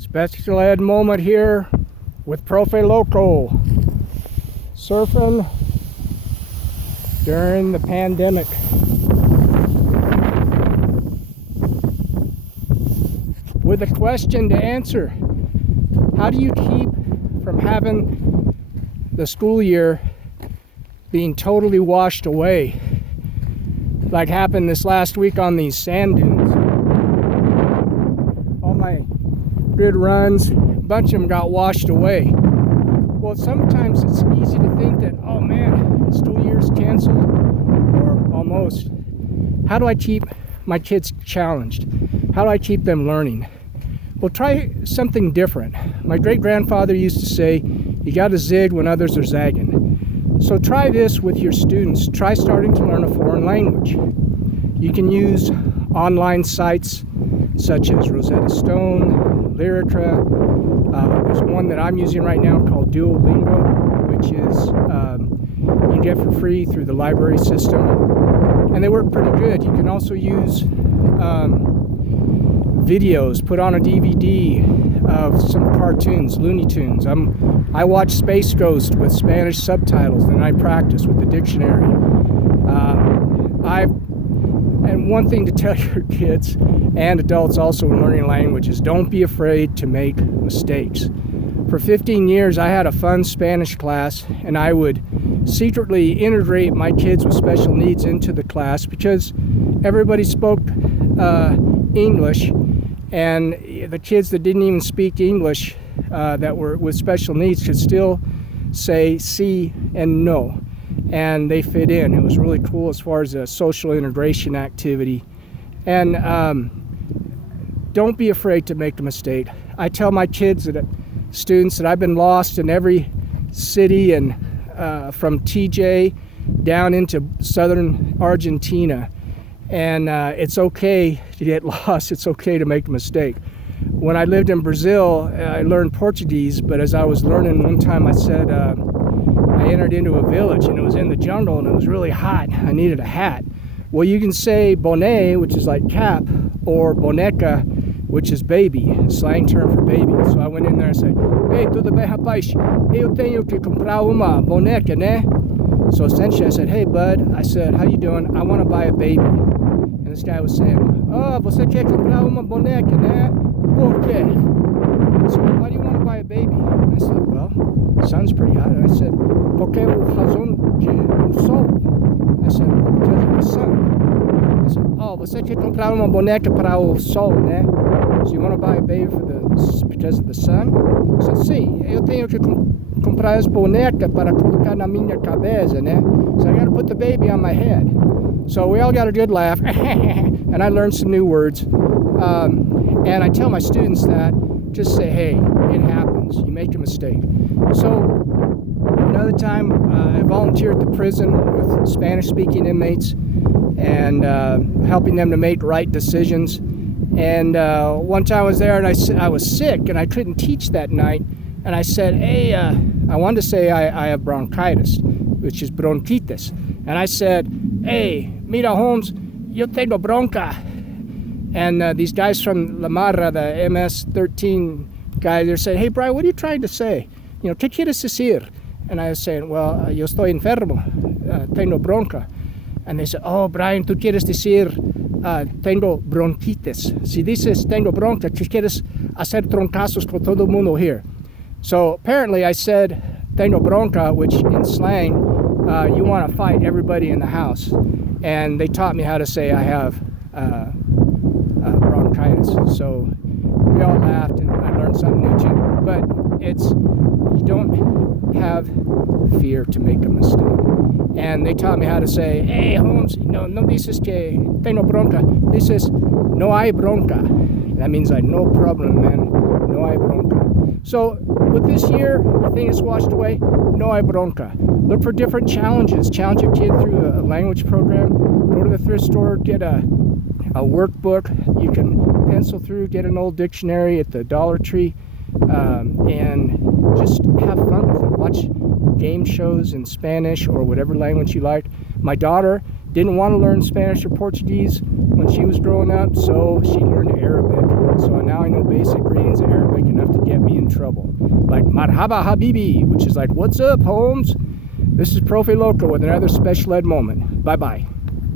Special ed moment here with Profe Loco. Surfing during the pandemic. With a question to answer. How do you keep from having the school year being totally washed away? Like happened this last week on these sand dunes. All my good runs, a bunch of them got washed away. Well, sometimes it's easy to think that, oh man, school year's canceled, or almost. How do I keep my kids challenged? How do I keep them learning? Well, try something different. My great-grandfather used to say, you gotta zig when others are zagging. So try this with your students. Try starting to learn a foreign language. You can use online sites such as Rosetta Stone, Lyrica. There's one that I'm using right now called Duolingo, which is you can get for free through the library system. And they work pretty good. You can also use videos, put on a DVD of some cartoons, Looney Tunes. I watch Space Ghost with Spanish subtitles, and I practice with the dictionary. And one thing to tell your kids and adults also in learning language is don't be afraid to make mistakes. For 15 years, I had a fun Spanish class, and I would secretly integrate my kids with special needs into the class because everybody spoke English, and the kids that didn't even speak English that were with special needs could still say sí and no, and they fit in. It was really cool as far as a social integration activity. And don't be afraid to make a mistake. I tell my kids, students, that I've been lost in every city and from TJ down into southern Argentina. And it's okay to get lost. It's okay to make a mistake. When I lived in Brazil, I learned Portuguese, but as I was learning, one time I said, I entered into a village and it was in the jungle and it was really hot. I needed a hat. Well, you can say boné, which is like cap, or boneca, which is baby, slang term for baby. So I went in there and said, hey, tudo bem, rapaz? Eu tenho que comprar uma boneca, né? So essentially I said, hey, bud, I said, how you doing? I want to buy a baby. And this guy was saying, oh, você quer comprar uma boneca, né? Por quê? I said, why do you want to buy a baby? And I said, well, the sun's pretty hot. And I said, porque o razão do sol. I said, well, because of the sun. I said, oh, você quer comprar uma boneca para o sol, né? So you want to buy a baby because of the sun? I said, sim, eu tenho que comprar as bonecas para colocar na minha cabeça, né? So I got to put the baby on my head. So we all got a good laugh, and I learned some new words. And I tell my students that, just say, hey, it happens. You make a mistake. So another time, I volunteered at the prison with Spanish-speaking inmates and helping them to make right decisions. And one time I was there and I was sick and I couldn't teach that night. And I said, hey, I wanted to say I have bronchitis, which is bronchitis. And I said, hey, mira Holmes, yo tengo bronca. And these guys from La Marra, the MS-13 guys, they're saying, hey, Brian, what are you trying to say? You know, ¿qué quieres decir? And I was saying, well, yo estoy enfermo, tengo bronca. And they said, oh, Brian, tú quieres decir tengo bronquitis. Si dices tengo bronca, ¿qué quieres hacer troncazos con todo el mundo here? So apparently I said tengo bronca, which in slang, you want to fight everybody in the house. And they taught me how to say I have bronchitis. So we all laughed and I learned something new too. But you don't have fear to make a mistake. And they taught me how to say, hey Holmes, no dices que tengo bronca, dices no hay bronca. That means like no problem, man, no hay bronca. So with this year, I think it's washed away, no hay bronca. Look for different challenges. Challenge your kid through a language program. Go to the thrift store, get a workbook. You can pencil through, get an old dictionary at the Dollar Tree, and just have fun with it. Watch game shows in Spanish or whatever language you like. My daughter didn't want to learn Spanish or Portuguese when she was growing up, so she learned Arabic. So now I know basic readings of Arabic and trouble. Like Marhaba Habibi, which is like, what's up, Holmes? This is Profe Loco with another special ed moment. Bye-bye.